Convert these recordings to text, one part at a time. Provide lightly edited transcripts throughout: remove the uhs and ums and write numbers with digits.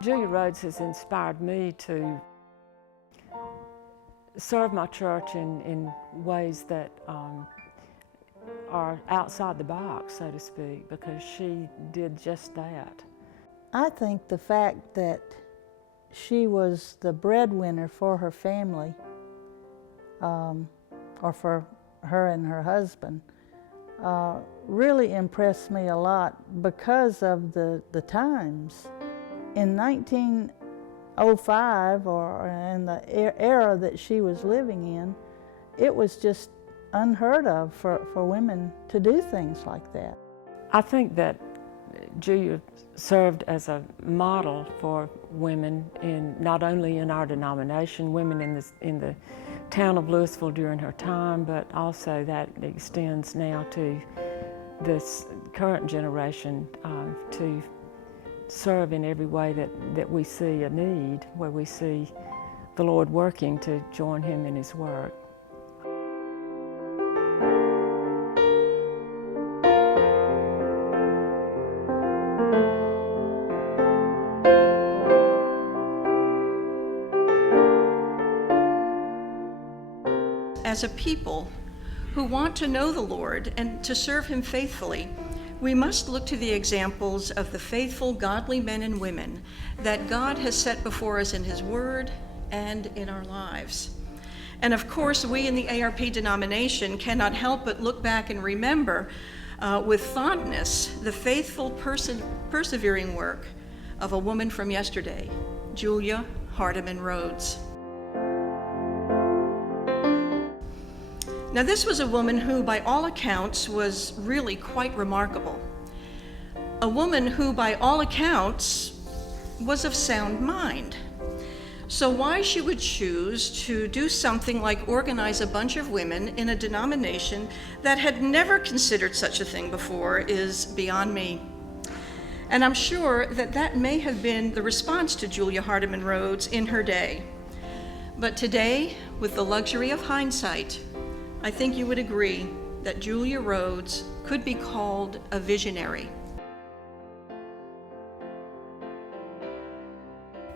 Julia Rhodes has inspired me to serve my church in ways that are outside the box, so to speak, because she did just that. I think the fact that she was the breadwinner for her family, or for her and her husband, really impressed me a lot because of the times. In 1905, or in the era that she was living in, it was just unheard of for women to do things like that. I think that Julia served as a model for women, not only in our denomination, women in the town of Louisville during her time, but also that extends now to this current generation, to serve in every way that we see a need, where we see the Lord working to join Him in His work. As a people who want to know the Lord and to serve Him faithfully, we must look to the examples of the faithful, godly men and women that God has set before us in His Word and in our lives. And of course, we in the ARP denomination cannot help but look back and remember with fondness the faithful, persevering work of a woman from yesterday, Julia Hardeman Rhodes. Now, this was a woman who, by all accounts, was really quite remarkable. A woman who, by all accounts, was of sound mind. So why she would choose to do something like organize a bunch of women in a denomination that had never considered such a thing before is beyond me. And I'm sure that that may have been the response to Julia Hardeman Rhodes in her day. But today, with the luxury of hindsight, I think you would agree that Julia Rhodes could be called a visionary.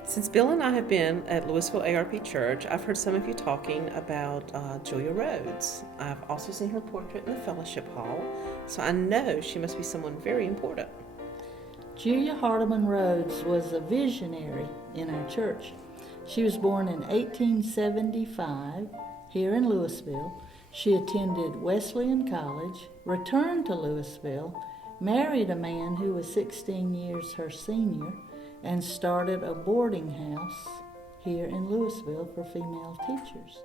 Since Bill and I have been at Louisville ARP Church, I've heard some of you talking about Julia Rhodes. I've also seen her portrait in the fellowship hall, so I know she must be someone very important. Julia Hardeman Rhodes was a visionary in our church. She was born in 1875 here in Louisville. She attended Wesleyan College, returned to Louisville, married a man who was 16 years her senior, and started a boarding house here in Louisville for female teachers.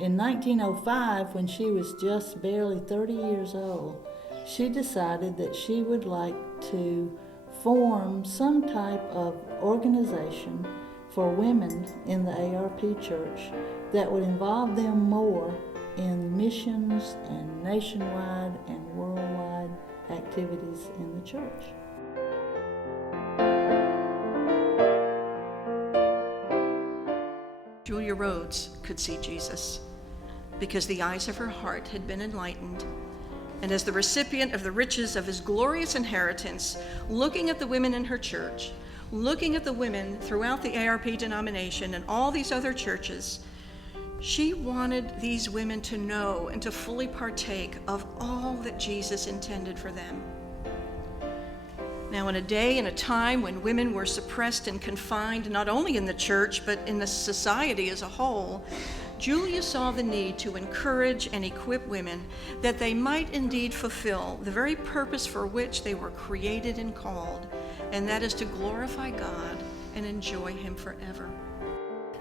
In 1905, when she was just barely 30 years old, she decided that she would like to form some type of organization for women in the ARP Church that would involve them more in missions and nationwide and worldwide activities in the church. Julia Rhodes could see Jesus because the eyes of her heart had been enlightened. And as the recipient of the riches of His glorious inheritance, looking at the women in her church, looking at the women throughout the ARP denomination and all these other churches, she wanted these women to know and to fully partake of all that Jesus intended for them. Now, in a day and a time when women were suppressed and confined, not only in the church, but in the society as a whole, Julia saw the need to encourage and equip women that they might indeed fulfill the very purpose for which they were created and called, and that is to glorify God and enjoy Him forever.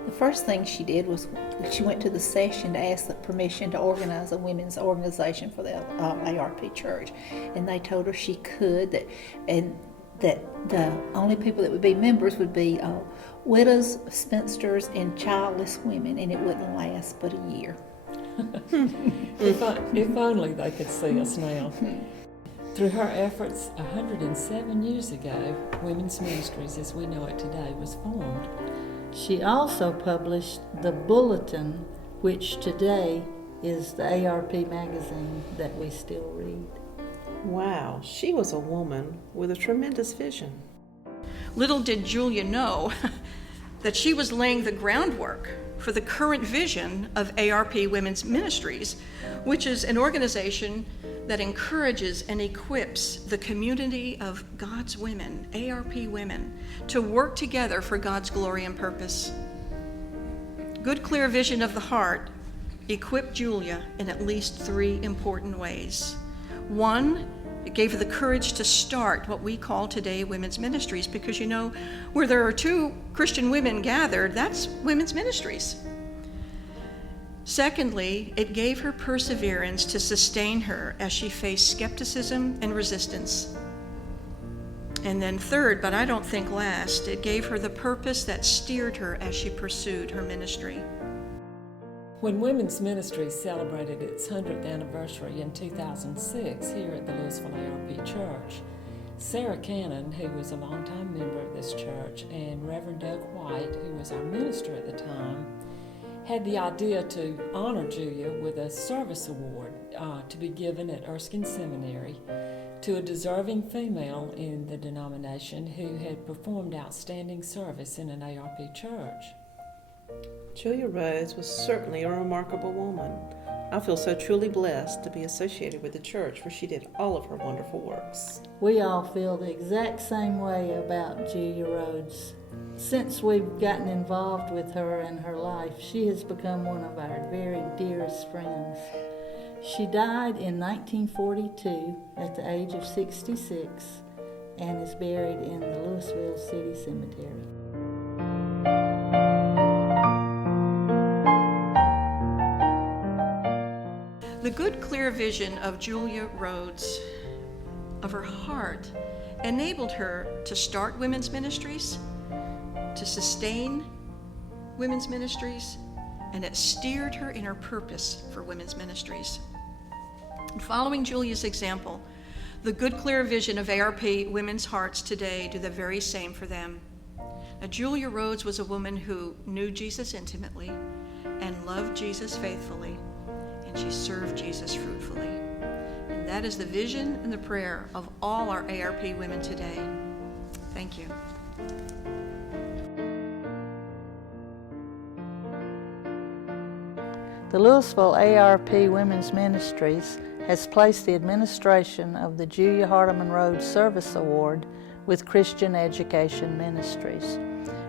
The first thing she did was she went to the session to ask the permission to organize a women's organization for the ARP Church, and they told her she could, and that the only people that would be members would be widows, spinsters, and childless women, and it wouldn't last but a year. If only they could see us now. Through her efforts, 107 years ago, Women's Ministries as we know it today was formed. She also published the Bulletin, which today is the ARP magazine that we still read. Wow, she was a woman with a tremendous vision. Little did Julia know that she was laying the groundwork for the current vision of ARP Women's Ministries, which is an organization that encourages and equips the community of God's women, ARP women, to work together for God's glory and purpose. Good, clear vision of the heart equipped Julia in at least 3 important ways. 1, it gave her the courage to start what we call today women's ministries, because where there are 2 Christian women gathered, that's women's ministries. Secondly, it gave her perseverance to sustain her as she faced skepticism and resistance. And then third, but I don't think last, it gave her the purpose that steered her as she pursued her ministry. When Women's Ministries celebrated its 100th anniversary in 2006 here at the Louisville ARP Church, Sarah Cannon, who was a longtime member of this church, and Reverend Doug White, who was our minister at the time, had the idea to honor Julia with a service award to be given at Erskine Seminary to a deserving female in the denomination who had performed outstanding service in an ARP church. Julia Rhodes was certainly a remarkable woman. I feel so truly blessed to be associated with the church where she did all of her wonderful works. We all feel the exact same way about Julia Rhodes. Since we've gotten involved with her and her life, she has become one of our very dearest friends. She died in 1942 at the age of 66 and is buried in the Louisville City Cemetery. The good, clear vision of Julia Rhodes, of her heart, enabled her to start women's ministries, to sustain women's ministries, and it steered her in her purpose for women's ministries. And following Julia's example, the good, clear vision of ARP women's hearts today do the very same for them. Now, Julia Rhodes was a woman who knew Jesus intimately and loved Jesus faithfully, and she served Jesus fruitfully. And that is the vision and the prayer of all our ARP women today. Thank you. The Louisville ARP Women's Ministries has placed the administration of the Julia Hardeman Rhodes Service Award with Christian Education Ministries.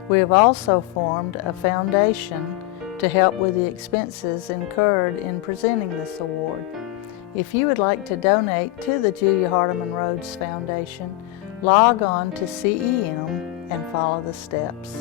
We have also formed a foundation to help with the expenses incurred in presenting this award. If you would like to donate to the Julia Hardeman Rhodes Foundation, log on to CEM and follow the steps.